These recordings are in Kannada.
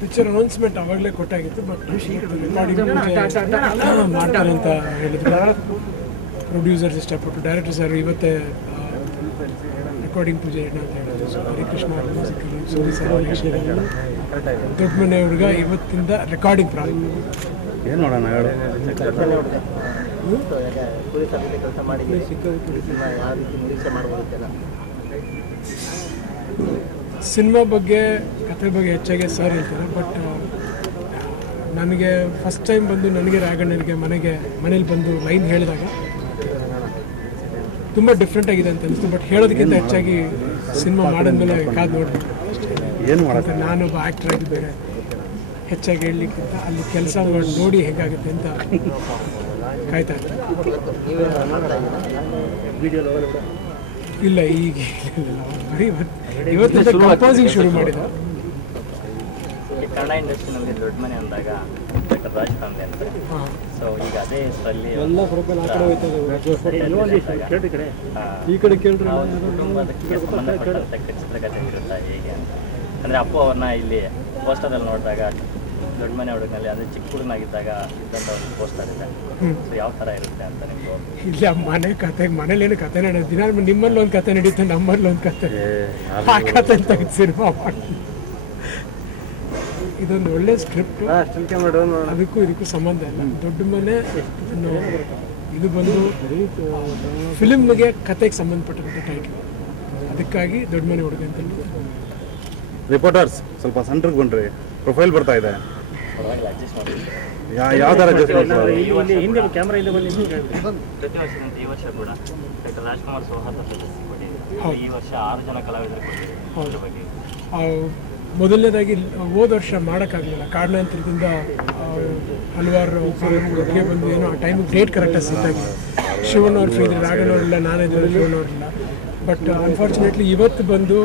ಪಿಕ್ಚರ್ ಅನೌನ್ಸ್ಮೆಂಟ್ ಆವಾಗಲೇ ಕೊಟ್ಟಾಗಿತ್ತು. ಬಟ್ ರೆಕಾರ್ಡಿಂಗ್ ಮಾಡ್ತಾರೆ ಅಂತ ಹೇಳಿದ್ರು ಪ್ರೊಡ್ಯೂಸರ್ಸ್. ಇಷ್ಟಪಟ್ಟು ಡೈರೆಕ್ಟರ್ ಸರ್ ಇವತ್ತೇ ರೆಕಾರ್ಡಿಂಗ್ ಪೂಜೆ ಇಡೋಣ ಅಂತ ಹೇಳಿದ್ರು. ಸೊ ಹರಿಕೃಷ್ಣ ಸೂರಿ ಸರ್ ದೊಡ್ಡ ಮನೆ ಹುಡುಗ ಇವತ್ತಿಂದ ರೆಕಾರ್ಡಿಂಗ್ ಪ್ರಾರಂಭ. ಏನು ಮಾಡೋಣ ಹೇಳು. ಸಿನಿಮಾ ಬಗ್ಗೆ ಕತೆ ಬಗ್ಗೆ ಹೆಚ್ಚಾಗಿ ಸರ್ ಹೇಳ್ತಾರೆ. ಬಟ್ ನನಗೆ ಫಸ್ಟ್ ಟೈಮ್ ಬಂದು ನನಗೆ ರಾಘಣ್ಣನಿಗೆ ಮನೇಲಿ ಬಂದು ಲೈನ್ ಹೇಳಿದಾಗ ತುಂಬ ಡಿಫ್ರೆಂಟ್ ಆಗಿದೆ ಅಂತ ಅನಿಸ್ತು. ಬಟ್ ಹೇಳೋದಕ್ಕಿಂತ ಹೆಚ್ಚಾಗಿ ಸಿನಿಮಾ ಮಾಡಿದ್ಮೇಲೆ ಕಾದು ನೋಡಬೇಕು ಏನು ಮಾಡೋದು. ನಾನೊಬ್ಬ ಆ್ಯಕ್ಟರ್ ಆಗಿ ಬೇರೆ ಹೆಚ್ಚಾಗಿ ಹೇಳಲಿಕ್ಕಿಂತ ಅಲ್ಲಿ ಕೆಲಸ ನೋಡಿ ಹೇಗಾಗುತ್ತೆ ಅಂತ ಕಾಯ್ತಾ ಇರ್ತೀನಿ. ಇಲ್ಲ ಈಗ ಇವತ್ತಿಂದ ಕಂಪೋಸಿಂಗ್ ಶುರು ಮಾಡಿದ. ಕನ್ನಡ ಇಂಡಸ್ಟ್ರಿನಲ್ಲಿ ದೊಡ್ಡ ಮನೆ ಅಂದಾಗ ರಾಜ್ ಫ್ಯಾಮಿಲಿ ಅಂತ. ಸೊ ಈಗ ಅದೇ ಹೆಸರಲ್ಲಿ ಕುಟುಂಬದಕ್ಕೆ ಸಂಬಂಧಪಟ್ಟಂತ ಚಿತ್ರಕಥೆ ಇರುತ್ತಾ ಹೇಗೆ ಅಂತ. ಅಂದರೆ ಅಪ್ಪು ಅವ್ರನ್ನ ಇಲ್ಲಿ ಪೋಸ್ಟರಲ್ಲಿ ನೋಡಿದಾಗ ದೊಡ್ಡ ಮನೆ ಹುಡುಗನಲ್ಲಿ ಅಂದರೆ ಚಿಕ್ಕ ಹುಡುಗನಾಗಿದ್ದಾಗ ಇದ್ದಂಥ ಒಂದು ಪೋಸ್ಟರ್ ಇದೆ. ಸೊ ಯಾವ ಥರ ಇರುತ್ತೆ ಅಂತ ನಿಮ್ಗೆ? ಇಲ್ಲ ಮನೆ ಕತೆ ಮನೇಲೇನು ಕತೆ ನಡೆಯೋದು ದಿನ ನಿಮ್ಮಲ್ಲಿ ಒಂದು ಕತೆ ನಡೀತೆ, ನಮ್ಮಲ್ಲಿ ಒಂದು ಕತೆ. ಆ ಕತೆ ತೆಗೆದು ಸಿನಿಮಾ ಮಾಡಿ ಇದೊಂದು ಒಳ್ಳೆ ಸ್ಕ್ರಿಪ್ಟ್. ಅದಕ್ಕೂ ಇದಕ್ಕೂ ಸಂಬಂಧ ಇಲ್ಲ. ದೊಡ್ಡ ಮನೆ ಇದು ಬಂದು ಫಿಲ್ಮ್ಗೆ ಕತೆಗೆ ಸಂಬಂಧಪಟ್ಟಂಥ ಟೈಟ್ಲ್. ಅದಕ್ಕಾಗಿ ದೊಡ್ಡ ಮನೆ ಹುಡುಗ ಅಂತ. ರಿಪೋರ್ಟರ್ಸ್ ಸ್ವಲ್ಪ ಸೆಂಟ್ರಿಗೆ ಬಂದ್ರಿ, ಪ್ರೊಫೈಲ್ ಬರ್ತಾ ಇದೆ. ಯಾವ ಥರ ಪ್ರತಿ ವರ್ಷದಂತೆ ಈ ವರ್ಷ ಕೂಡ ಡಾಕ್ಟರ್ ರಾಜ್ಕುಮಾರ್ ಸೌಹಾರ್ದ ಪ್ರಶಸ್ತಿ ಕೊಟ್ಟಿದೆ. ಈ ವರ್ಷ 6 ಜನ ಕಲಾವಿದರು ಕೊಟ್ಟಿದ್ದಾರೆ. ಮೊದಲನೇದಾಗಿ ಹೋದ ವರ್ಷ ಮಾಡೋಕ್ಕಾಗಲಿಲ್ಲ ಕಾರಣಾಂತರದಿಂದ. ಹಲವಾರು ಒಟ್ಟಿಗೆ ಬಂದು ಏನೋ ಆ ಟೈಮಿಗೆ ಡೇಟ್ ಕರೆಕ್ಟಾಗಿ ಸಿಕ್ಕಾಗಿ ಶಿವಣ್ಣವ್ರು ಫ್ರೀ ಇದ್ರು, ರಾಘಣ್ಣವ್ರಿಲ್ಲ, ನಾನಿದ್ರು, ಶಿವಣ್ಣವ್ರಿಲ್ಲ. ಬಟ್ ಅನ್ಫಾರ್ಚುನೇಟ್ಲಿ ಇವತ್ತು ಬಂದು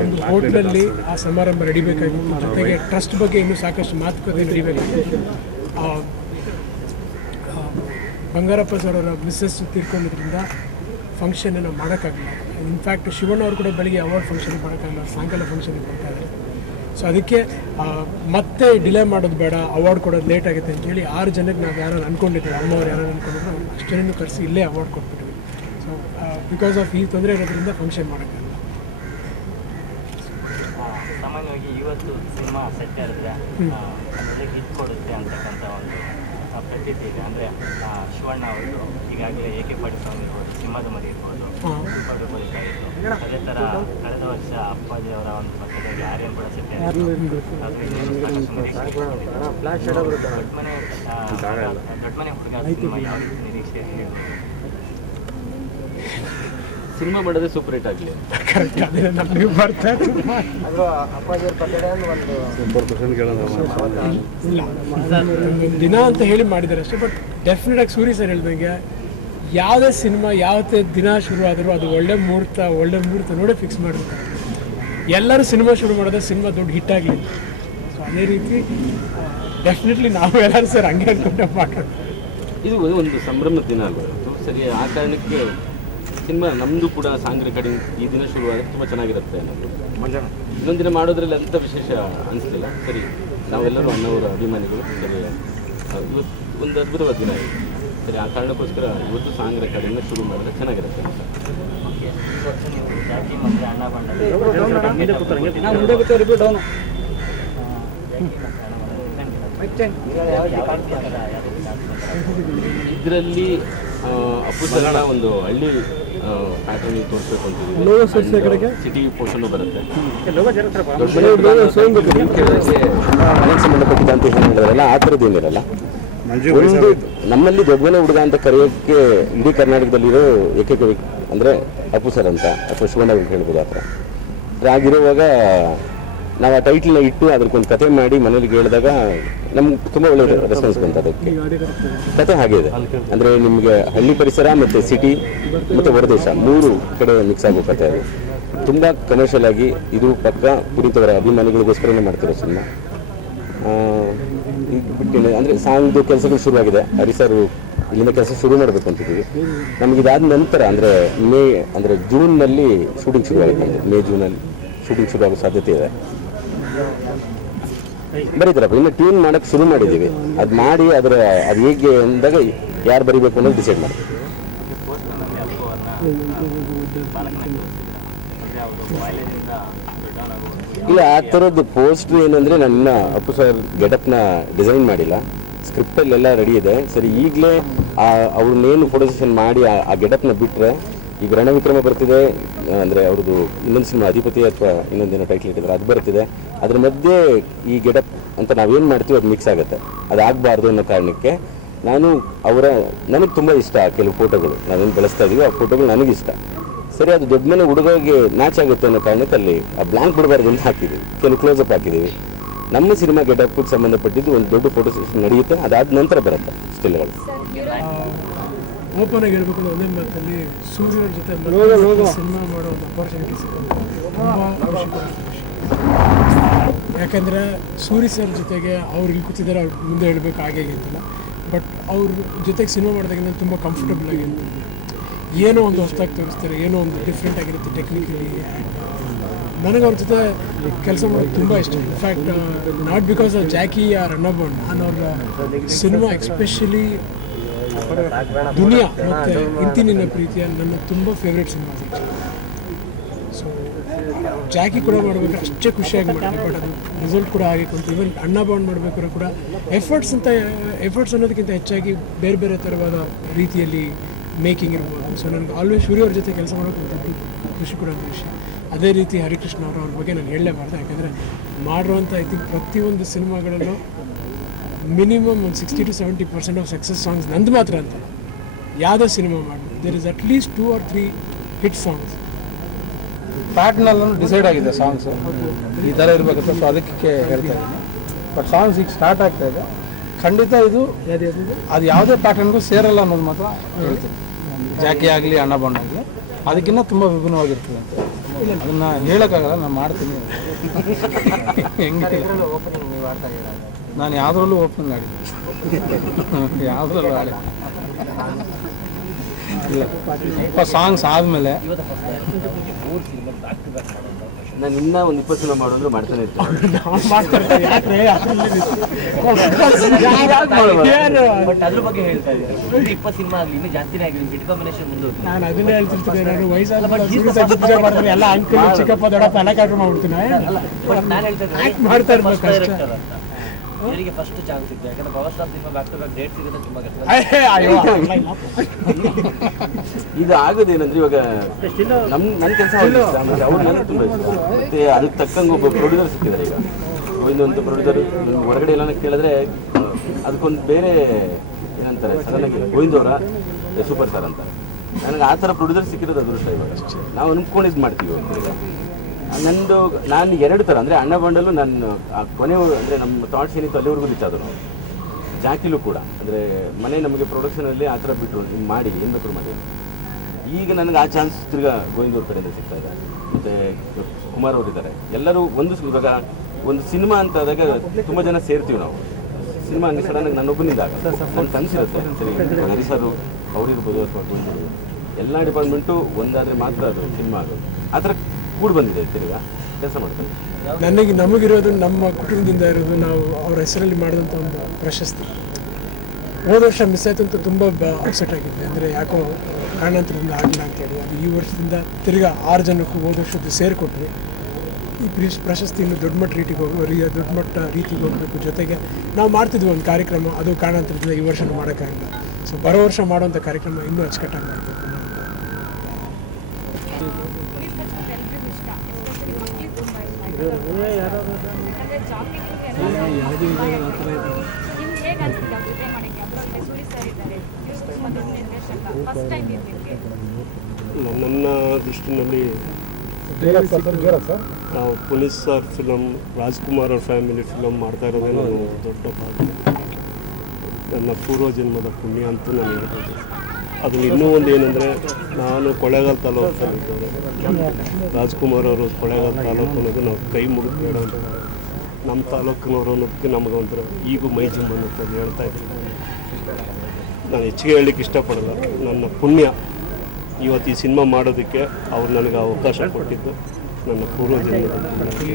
ಒಂದು ಹೋಟ್ಲಲ್ಲಿ ಆ ಸಮಾರಂಭ ನಡಿಬೇಕಾಗಿತ್ತು. ಜೊತೆಗೆ ಟ್ರಸ್ಟ್ ಬಗ್ಗೆ ಇನ್ನೂ ಸಾಕಷ್ಟು ಮಾತುಕತೆ ನಡಿಬೇಕಾಗಿತ್ತು. ಬಂಗಾರಪ್ಪ ಸರ್ ಅವರ ಮಿಸ್ಸಸ್ ತೀರ್ಕೊಂಡಿದ್ರಿಂದ ಫಂಕ್ಷನ್ ನಾವು ಮಾಡೋಕ್ಕಾಗಲಿಲ್ಲ. ಇನ್ಫ್ಯಾಕ್ಟ್ ಶಿವಣ್ಣವ್ರು ಕೂಡ ಬೆಳಿಗ್ಗೆ ಅವಾರ್ಡ್ ಫಂಕ್ಷನ್ ಮಾಡೋಕ್ಕಾಗಲ್ಲ, ಸಾಯಂಕಾಲ ಫಂಕ್ಷನ್ಗೆ ಬರ್ತಾ ಇದ್ದಾರೆ. ಸೊ ಅದಕ್ಕೆ ಮತ್ತೆ ಡಿಲೇ ಮಾಡೋದು ಬೇಡ, ಅವಾರ್ಡ್ ಕೊಡೋದು ಲೇಟ್ ಆಗುತ್ತೆ ಅಂತೇಳಿ 6 ಜನಕ್ಕೆ ನಾವು ಯಾರು ಅಂದ್ಕೊಂಡಿದ್ದೀವಿ, ಅಮ್ಮವ್ರು ಯಾರು ಅಂದ್ಕೊಂಡಿದ್ರು ಅಷ್ಟು ಜನನ್ನು ಕರೆಸಿ ಇಲ್ಲೇ ಅವಾರ್ಡ್ ಕೊಟ್ಬಿಟ್ವಿ. ಸೊ ಬಿಕಾಸ್ ಆಫ್ ಈ ತೊಂದರೆ ಇರೋದ್ರಿಂದ ಫಂಕ್ಷನ್ ಮಾಡೋಕ್ಕಾಗಲ್ಲ. ಸಾಮಾನ್ಯವಾಗಿ ಇವತ್ತು ಸಿನಿಮಾ ಸೆಟ್ ಇರುತ್ತೆ, ಅದರಲ್ಲಿ ಹಿಟ್ ಕೊಡುತ್ತೆ ಅಂತಕ್ಕಂಥ ಒಂದು ಪ್ರತೀತಿ ಇದೆ. ಅಂದರೆ ಶಿವಣ್ಣ ಅವರು ಈಗಾಗಲೇ AK-47 ಇರ್ಬೋದು, ಸಿಂಹದ ಮರಿ ಇರ್ಬೋದು, ಪಡುಬಲಿಕ ಇತ್ತು. ಅದೇ ಥರ ಕಳೆದ ವರ್ಷ ಅಪ್ಪಾಜಿ ಅವರ ಒಂದು ಪಕ್ಕದಲ್ಲಿ ಆರ್ಯನ್ ಕೂಡ ಸೆಟ್ ದೊಡ್ಡ ಮನೆ ಹುಡುಗ ಸಿನಿಮಾ ಯಾವ ರೀತಿ ನಿರೀಕ್ಷೆ ಹೇಳಿ? ಸಿನಿಮಾ ಮಾಡೋದೇ ಸೂಪರ್ ಹಿಟ್ ಆಗಲಿ. ದಿನ ಅಂತ ಹೇಳಿ ಮಾಡಿದ್ದಾರೆ ಅಷ್ಟೇ. ಬಟ್ ಡೆಫಿನೆಟ್ ಆಗಿ ಸೂರಿ ಸರ್ ಹೇಳ್ದಂಗೆ ಯಾವುದೇ ಸಿನಿಮಾ ಯಾವತ್ತೇ ದಿನ ಶುರು ಆದರೂ ಅದು ಒಳ್ಳೆ ಮುಹೂರ್ತ ನೋಡೇ ಫಿಕ್ಸ್ ಮಾಡಬೇಕು. ಎಲ್ಲರೂ ಸಿನಿಮಾ ಶುರು ಮಾಡಿದ್ರೆ ಸಿನಿಮಾ ದೊಡ್ಡ ಹಿಟ್ ಆಗಲಿಲ್ಲ. ಸೊ ಅದೇ ರೀತಿ ಡೆಫಿನೆಟ್ಲಿ ನಾವು ಎಲ್ಲರೂ ಸರ್ ಹಂಗೆ ಅನ್ಕೊಂಡೆ ಮಾಡೋದು. ಇದು ಒಂದು ಸಂಭ್ರಮದ ದಿನ ಅಲ್ವ ಸರಿ. ಆ ಕಾರಣಕ್ಕೆ ಸಿನಿಮಾ ನಮ್ಮದು ಕೂಡ ಸಾಂಗ್ ರೆಕಾರ್ಡಿಂಗ್ ಈ ದಿನ ಶುರುವಾದರೆ ತುಂಬ ಚೆನ್ನಾಗಿರುತ್ತೆ ಅನ್ನೋದು. ಇನ್ನೊಂದು ದಿನ ಮಾಡೋದ್ರಲ್ಲಿ ಅಂಥ ವಿಶೇಷ ಅನಿಸ್ಲಿಲ್ಲ. ಸರಿ, ನಾವೆಲ್ಲರೂ ಅಣ್ಣವರ ಅಭಿಮಾನಿಗಳು. ಸರಿ, ಇವತ್ತು ಒಂದು ಅದ್ಭುತವಾದ ದಿನ ಇದೆ. ಸರಿ, ಆ ಕಾರಣಕ್ಕೋಸ್ಕರ ಇವತ್ತು ಸಾಂಗ್ ರೆಕಾರ್ಡಿಂಗ್ನ ಶುರು ಮಾಡಿದ್ರೆ ಚೆನ್ನಾಗಿರುತ್ತೆ ಅಂತ. ಇದರಲ್ಲಿ ಅಪ್ಪು ಸರ್ ಒಂದು ಹಳ್ಳಿ ಪ್ಯಾಟರ್ನ್ ತೋರಿಸ್ಬೇಕು ಅಂತಿದ್ದೀವಿ. ಸಿಟಿ ಪೋರ್ಷನ್ ಬರುತ್ತೆ. ಸಂಬಂಧಪಟ್ಟಿದ್ದಂತ ಏನು ಹೇಳಿದ್ರಲ್ಲ ಆ ಥರದ್ದು ಏನಿರಲ್ಲ. ಒಂದು ನಮ್ಮಲ್ಲಿ ದೊಡ್ಡಮನೆ ಹುಡುಗ ಅಂತ ಕರೆಯೋಕ್ಕೆ ಇಡೀ ಕರ್ನಾಟಕದಲ್ಲಿರೋ ಏಕೈಕ ಅಂದರೆ ಅಪ್ಪು ಸರ್ ಅಂತ ಅಥವಾ ಶಿವಣ್ಣ ಅಂತ ಹೇಳ್ಬೋದು. ಆ ಥರ ಆಗಿರುವಾಗ ನಾವು ಆ ಟೈಟ್ಲನ್ನ ಇಟ್ಟು ಅದಕ್ಕೊಂದು ಕತೆ ಮಾಡಿ ಮನೇಲಿ ಹೇಳಿದಾಗ ನಮ್ಗೆ ತುಂಬ ಒಳ್ಳೆ ರೆಸ್ಪಾನ್ಸ್ ಬಂತು ಅದಕ್ಕೆ. ಕತೆ ಹಾಗೆ ಇದೆ, ಅಂದರೆ ನಿಮಗೆ ಹಳ್ಳಿ ಪರಿಸರ ಮತ್ತು ಸಿಟಿ ಮತ್ತು ಹೊರದೇಶ 3 ಕಡೆ ಮಿಕ್ಸ್ ಆಗೋ ಕತೆ ಅದು. ತುಂಬ ಕಮರ್ಷಿಯಲ್ ಆಗಿ ಇದು ಪಕ್ಕ ಪುನೀತ್ ಅವರ ಅಭಿಮಾನಿಗಳಿಗೋಸ್ಕರನೇ ಮಾಡ್ತಿರೋ ಸಿನಿಮಾ. ಬಿಟ್ಟಿನ ಅಂದರೆ ಸಾಂಗ್ದು ಕೆಲಸಗಳು ಶುರುವಾಗಿದೆ. ಹರಿಸರು ಇಲ್ಲಿಂದ ಕೆಲಸ ಶುರು ಮಾಡಬೇಕು ಅಂತಿದ್ದೀವಿ. ನಮಗಿದಾದ ನಂತರ ಅಂದರೆ ಜೂನ್ನಲ್ಲಿ ಶೂಟಿಂಗ್ ಶುರುವಾಗುತ್ತೆ. ಮೇ ಜೂನಲ್ಲಿ ಶೂಟಿಂಗ್ ಶುರುವಾಗೋ ಸಾಧ್ಯತೆ ಇದೆ. ಬರೀತಾರಪ್ಪ, ಇನ್ನು ಟ್ಯೂನ್ ಮಾಡೋಕ್ಕೆ ಶುರು ಮಾಡಿದ್ದೀವಿ. ಅದು ಮಾಡಿ ಅದು ಹೇಗೆ ಅಂದಾಗ ಯಾರು ಬರೀಬೇಕು ಅನ್ನೋದು ಡಿಸೈಡ್ ಮಾಡಿ. ಇಲ್ಲ, ಆ ಥರದ್ದು ಪೋಸ್ಟ್ರ್ ಏನಂದರೆ ನನ್ನ ಅಪ್ಪು ಸರ್ ಗೆಟಪ್ನ ಡಿಸೈನ್ ಮಾಡಿಲ್ಲ, ಸ್ಕ್ರಿಪ್ಟಲ್ಲೆಲ್ಲ ರೆಡಿ ಇದೆ. ಸರಿ, ಈಗಲೇ ಅವ್ರನ್ನೇನು ಫೋಟೋ ಸೆಷನ್ ಮಾಡಿ ಆ ಗೆಟಪ್ನ ಬಿಟ್ಟರೆ, ಈಗ ರಣವಿಕ್ರಮ ಬರ್ತಿದೆ, ಅಂದರೆ ಅವ್ರದ್ದು ಇನ್ನೊಂದು ಸಿನಿಮಾ ಅಧಿಪತಿ ಅಥವಾ ಇನ್ನೊಂದೇನೋ ಟೈಟ್ಲ್ ಇಟ್ಟಿದ್ದಾರೆ, ಅದು ಬರ್ತಿದೆ. ಅದ್ರ ಮಧ್ಯೆ ಈ ಗೆಟಪ್ ಅಂತ ನಾವೇನು ಮಾಡ್ತೀವಿ ಅದು ಮಿಕ್ಸ್ ಆಗುತ್ತೆ. ಅದಾಗಬಾರ್ದು ಅನ್ನೋ ಕಾರಣಕ್ಕೆ ನನಗೆ ತುಂಬ ಇಷ್ಟ ಕೆಲವು ಫೋಟೋಗಳು ನಾವೇನು ಬಳಸ್ತಾ ಇದ್ದೀವಿ, ಆ ಫೋಟೋಗಳು ನನಗಿಷ್ಟ. ಸರಿ, ಅದು ದೊಡ್ಡ ಮನೆ ಹುಡುಗರಿಗೆ ಮ್ಯಾಚ್ ಆಗುತ್ತೆ ಅನ್ನೋ ಕಾರಣಕ್ಕೆ ಅಲ್ಲಿ ಆ ಬ್ಲಾಂಕ್ ಬಿಡಬಾರ್ದು ಅಂತ ಹಾಕಿದ್ದೀವಿ. ಕೆಲವು ಕ್ಲೋಸಪ್ ಹಾಕಿದ್ದೀವಿ. ನಮ್ಮ ಸಿನಿಮಾ ಗೆಟಪ್ಗೆ ಸಂಬಂಧಪಟ್ಟಿದ್ದು ಒಂದು ದೊಡ್ಡ ಫೋಟೋ ಸೆಷನ್ ನಡೆಯುತ್ತೆ, ಅದಾದ ನಂತರ ಬರುತ್ತೆ ಸ್ಟಿಲ್ಗಳು. ಓಪನ್ ಆಗಿ ಹೇಳ್ಬೇಕು, ಒಂದೇ ಮಾತಲ್ಲಿ ಸೂರ್ಯನ ಜೊತೆ ಸಿನಿಮಾ ಮಾಡೋ ಒಂದು ಅಪರ್ಚುನಿಟಿ ಸಿಗೋದು ತುಂಬ ಖುಷಿ. ಯಾಕಂದರೆ ಸೂರ್ಯ ಸರ್ ಜೊತೆಗೆ ಅವ್ರು ಇಲ್ಲಿ ಕೂತಿದ್ದಾರೆ, ಅವ್ರು ಮುಂದೆ ಹೇಳಬೇಕು ಹಾಗೆ ಅಂತಿಲ್ಲ, ಬಟ್ ಅವ್ರ ಜೊತೆಗೆ ಸಿನಿಮಾ ಮಾಡಿದಾಗ ತುಂಬ ಕಂಫರ್ಟಬಲ್ ಆಗಿರುತ್ತೆ. ಏನೋ ಒಂದು ಹೊಸದಾಗಿ ತೋರಿಸ್ತಾರೆ, ಏನೋ ಒಂದು ಡಿಫ್ರೆಂಟ್ ಆಗಿರುತ್ತೆ ಟೆಕ್ನಿಕಲಿ. ನನಗೆ ಅವ್ರ ಜೊತೆ ಕೆಲಸ ಮಾಡೋದು ತುಂಬ ಇಷ್ಟ. In fact not because of Jackie or Annabond, ನಾನು ಅವ್ರ ಸಿನಿಮಾ ಎಕ್ಸ್ಪೆಷಲಿ ದುನಿಯಾ ಮತ್ತು ಇಂತಿ ನಿನ್ನ ಪ್ರೀತಿಯ ನನ್ನ ತುಂಬ ಫೇವ್ರೇಟ್ ಸಿನಿಮಾ. ಸೊ ಜಾಕಿ ಕೂಡ ಮಾಡಬೇಕಾದ್ರೆ ಅಷ್ಟೇ ಖುಷಿಯಾಗಿ ಮಾಡಿದೆ, ಬಟ್ ಅದು ರಿಸಲ್ಟ್ ಕೂಡ ಆಗಿ ಕೊಂತು. ಇವನ್ ಅಣ್ಣ ಬಾಂಡ್ ಮಾಡಬೇಕಾದ್ರೆ ಕೂಡ ಎಫರ್ಟ್ಸ್ ಅನ್ನೋದಕ್ಕಿಂತ ಹೆಚ್ಚಾಗಿ ಬೇರೆ ಬೇರೆ ಥರವಾದ ರೀತಿಯಲ್ಲಿ ಮೇಕಿಂಗ್ ಇರ್ಬೋದು. ಸೊ ನನಗೆ ಆಲ್ವೇಸ್ ಸೂರ್ಯ ಅವ್ರ ಜೊತೆ ಕೆಲಸ ಮಾಡೋಕ್ಕೆ ಖುಷಿ ಕೂಡ ಅಂತ ವಿಷಯ. ಅದೇ ರೀತಿ ಹರಿಕೃಷ್ಣ ಅವ್ರ ಬಗ್ಗೆ ನಾನು ಹೇಳಲೇಬಾರ್ದು, ಯಾಕಂದರೆ ಮಾಡಿರುವಂಥ ಐ ಥಿಂಕ್ ಪ್ರತಿಯೊಂದು ಸಿನಿಮಾಗಳಲ್ಲೂ ಮಿನಿಮಮ್ ಒಂದು 60 to 70% ಆಫ್ ಸಕ್ಸಸ್ ಸಾಂಗ್ಸ್ ನಂದು ಮಾತ್ರ ಅಂತ. ಯಾವುದೋ ಸಿನಿಮಾ ಮಾಡಿ there is at least 2 or 3 hit songs. ಪ್ಯಾಟ್ರ್ನಲ್ಲೂ ಡಿಸೈಡ್ ಆಗಿದೆ ಸಾಂಗ್ಸು ಈ ಥರ ಇರಬೇಕಂತ. ಸೊ ಅದಕ್ಕೆ ಹೇಳ್ತಾ ಇದ್ದೀನಿ. ಬಟ್ ಸಾಂಗ್ಸ್ ಈಗ ಸ್ಟಾರ್ಟ್ ಆಗ್ತಾ ಇದೆ. ಖಂಡಿತ ಇದು ಅದು ಯಾವುದೇ ಪ್ಯಾಟರ್ನ್ಗೂ ಸೇರಲ್ಲ ಅನ್ನೋದು ಮಾತ್ರ ಹೇಳ್ತೀನಿ. ಜಾಕಿ ಆಗಲಿ ಅಣ್ಣ ಬಾಂಡ್ ಆಗಲಿ ಅದಕ್ಕಿಂತ ತುಂಬ ವಿಭಿನ್ನವಾಗಿರ್ತದೆ ಅಂತ. ಅದನ್ನು ಹೇಳೋಕ್ಕಾಗಲ್ಲ, ನಾನು ಮಾಡ್ತೀನಿ. ಹೆಂಗೆ ನಾನು ಯಾವುದ್ರಲ್ಲೂ ಓಪನಿಂಗ್ ಆಡಿದ್ದೆ, ಯಾವುದ್ರಲ್ಲೂ ಆಡಿ ಇಲ್ಲ. ಸಾಂಗ್ಸ್ ಆದಮೇಲೆ ನಾನು ಇನ್ನೂ ಒಂದು 20 ಸಿನಿಮಾ ಮಾಡೋಂದ್ರೆ ಮಾಡ್ತಾನೆ ಇರ್ತೀನಿ. ಬಟ್ ಅದ್ರ ಬಗ್ಗೆ ಹೇಳ್ತಾ ಇದ್ದಾರೆ 20 ಸಿನಿಮಾ ಆಗಲಿ ಇನ್ನೂ ಜಾಸ್ತಿನೇ ಆಗಲಿ ಬಿಟ್ ಕಾಂಬಿನೇಷನ್ ಮುಂದೆ ನಾನು ಅದನ್ನೇ ಹೇಳ್ತಿರ್ತೀನಿ. ನಾನು ವಯಸ್ಸಾದ ಎಲ್ಲ ಅಂಕಲ್ ಚಿಕ್ಕಪ್ಪ ದೊಡ್ಡಪ್ಪ ಎಲ್ಲ ಕ್ಯಾಟ್ರ್ ಮಾಡ್ಬಿಡ್ತೀನಿ. ನಾನು ಹೇಳ್ತಾ ಮಾಡ್ತಾ ಇರ್ಬೇಕು ಅಷ್ಟೇ. ಇವರಿಗೆ ಫಸ್ಟ್ ಚಾನ್ಸ್ ಸಿಗ್ತದೆ, ಯಾಕಂದ್ರೆ power star cinema back to back date ಸಿಗೋದು ತುಂಬ ಕಷ್ಟ. ಇದು ಆಗೋದೇನಂದ್ರೆ ಇವಾಗ ನನ್ನ ಕೆಲಸ ಅವ್ರು ನನಗೆ ತುಂಬ ಇಷ್ಟ. ಮತ್ತೆ ಅದಕ್ಕೆ ತಕ್ಕಂಗೆ ಒಬ್ಬ ಪ್ರೊಡ್ಯೂಸರ್ ಸಿಕ್ಕಿದ್ದಾರೆ. ಈಗ ಗೋವಿಂದ ಅಂತ ಪ್ರೊಡ್ಯೂಸರ್ ಹೊರಗಡೆ ಎಲ್ಲ ಕೇಳಿದ್ರೆ ಅದಕ್ಕೊಂದು ಬೇರೆ ಏನಂತಾರೆ, ಸಡನ್ನಾಗಿ ಗೋವಿಂದ ಅವರ ಸೂಪರ್ ಸ್ಟಾರ್ ಅಂತ. ನನಗೆ ಆ ಥರ ಪ್ರೊಡ್ಯೂಸರ್ ಸಿಕ್ಕಿರೋದು ಅದೃಷ್ಟ. ಇವಾಗ ನಾವು ಅನ್ಕೊಂಡಿದ್ದು ಮಾಡ್ತೀವಿ. ಈಗ ನಾನು 2 ಥರ ಅಂದರೆ ಅಣ್ಣ ಬಂಡಲು ನಾನು ಕೊನೆ ಅಂದರೆ ನಮ್ಮ ಥಾಟ್ಸ್ ಏನಿತ್ತು ಅಲ್ಲಿವರೆಗೂ ರೀಚ್ ಆದರು. ನಾವು ಜಾಕಿಲೂ ಕೂಡ ಅಂದರೆ ಮನೆ ನಮಗೆ ಪ್ರೊಡಕ್ಷನಲ್ಲಿ ಆ ಥರ ಬಿಟ್ಟರು, ಹಿಂಗೆ ಮಾಡಿ ಏನು ಬೇಕಾದ್ರು ಮಾಡಿ. ಈಗ ನನಗೆ ಆ ಚಾನ್ಸ್ ತಿರ್ಗಾ ಗೋವಿಂದ ಅವ್ರ ಕಡೆಯಿಂದ ಸಿಗ್ತಾ ಇದೆ. ಮತ್ತು ಕುಮಾರ್ ಅವರಿದ್ದಾರೆ. ಎಲ್ಲರೂ ಇವಾಗ ಒಂದು ಸಿನಿಮಾ ಅಂತ ಆದಾಗ ತುಂಬ ಜನ ಸೇರ್ತೀವಿ ನಾವು. ಸಿನಿಮಾ ಹಂಗೆ ಸಡನ್ನಾಗಿ ನನ್ನೊಬ್ಬನಿಂದ ನನ್ನ ಕನಸಿರುತ್ತೆ. ಸರಿ, ಹರಿಸರು ಅವರಿರ್ಬೋದು ಅಥವಾ ಗೋವಿಂದ, ಎಲ್ಲ ಡಿಪಾರ್ಟ್ಮೆಂಟು ಒಂದಾದರೆ ಮಾತ್ರ ಅದು ಸಿನಿಮಾ ಆಗೋದು. ಆ ಥರ ಕೂಡ ಬಂದಿದೆ. ತಿರ್ಗಾ ಕೆಲಸ ಮಾಡ್ತಾರೆ. ನಮಗಿರೋದು ನಮ್ಮ ಕುಟುಂಬದಿಂದ ಇರೋದು, ನಾವು ಅವ್ರ ಹೆಸರಲ್ಲಿ ಮಾಡಿದಂಥ ಒಂದು ಪ್ರಶಸ್ತಿ. ಹೋದ ವರ್ಷ ಮಿಸ್ ಆಯ್ತು ಅಂತ ತುಂಬ ಅಪ್ಸೆಟ್ ಆಗಿದ್ದೆ. ಅಂದರೆ ಯಾಕೋ ಕಾರಣಾಂತರದಿಂದ ಆಗಿಲ್ಲ ಅಂತೇಳಿ. ಅದು ಈ ವರ್ಷದಿಂದ ತಿರ್ಗಾ 6 ಜನಕ್ಕೂ ಹೋದ ವರ್ಷದ್ದು ಸೇರಿಕೊಟ್ವಿ. ಈ ಪ್ರಶಸ್ತಿ ಇನ್ನು ದೊಡ್ಡ ಮಟ್ಟ ರೀತಿಗೆ ಹೋಗಬೇಕು. ಜೊತೆಗೆ ನಾವು ಮಾಡ್ತಿದ್ವಿ ಒಂದು ಕಾರ್ಯಕ್ರಮ, ಅದು ಕಾರಣಾಂತರದಿಂದ ಈ ವರ್ಷನೂ ಮಾಡೋಕ್ಕಾಗಿಲ್ಲ. ಸೊ ಬರೋ ವರ್ಷ ಮಾಡೋವಂಥ ಕಾರ್ಯಕ್ರಮ ಇನ್ನೂ ಅಚ್ಚುಕಟ್ಟಾಗಿ ಮಾಡಬೇಕು. ನನ್ನ ದೃಷ್ಟಿನಲ್ಲಿ ನಾವು ಪೊಲೀಸ್ ಸರ್ ಫಿಲಮ್ ರಾಜ್ಕುಮಾರ್ ಅವ್ರ ಫ್ಯಾಮಿಲಿ ಫಿಲಮ್ ಮಾಡ್ತಾ ಇರೋದೇ ನಾನು ದೊಡ್ಡ ಭಾಗ್ಯ. ನನ್ನ ಪೂರ್ವ ಜನ್ಮದ ಪುಣ್ಯ ಅಂತೂ ನಾನು ಹೇಳ್ಬೋದು. ಅದು ಇನ್ನೂ ಒಂದು ಏನಂದರೆ, ನಾನು ಕೊಳ್ಳೇಗಾಲ ತಾಲೂಕಲ್ಲಿದ್ದಾರೆ. ರಾಜ್ಕುಮಾರ್ ಅವರು ಕೊಳ್ಳೇಗಾಲ ತಾಲೂಕು ಅನ್ನೋದು ನಾವು ಕೈ ಮುಗಿದ್ಬೇಡ ಅಂತ ನಮ್ಮ ತಾಲೂಕಿನವರು ಅನ್ನೋದಕ್ಕೆ ನಮಗೆ ಒಂಥರ ಈಗೂ ಮೈ ಜುಮ್ ಅನ್ನೋದು ಹೇಳ್ತಾ ಇದ್ದೀನಿ. ನಾನು ಹೆಚ್ಚಿಗೆ ಹೇಳಲಿಕ್ಕೆ ಇಷ್ಟಪಡಲ್ಲ. ನನ್ನ ಪುಣ್ಯ ಇವತ್ತು ಈ ಸಿನಿಮಾ ಮಾಡೋದಕ್ಕೆ ಅವ್ರು ನನಗೆ ಅವಕಾಶ ಕೊಟ್ಟಿದ್ದು ನನ್ನ ಪೂರ್ವ ಜನ್ಮದ ಪುಣ್ಯ.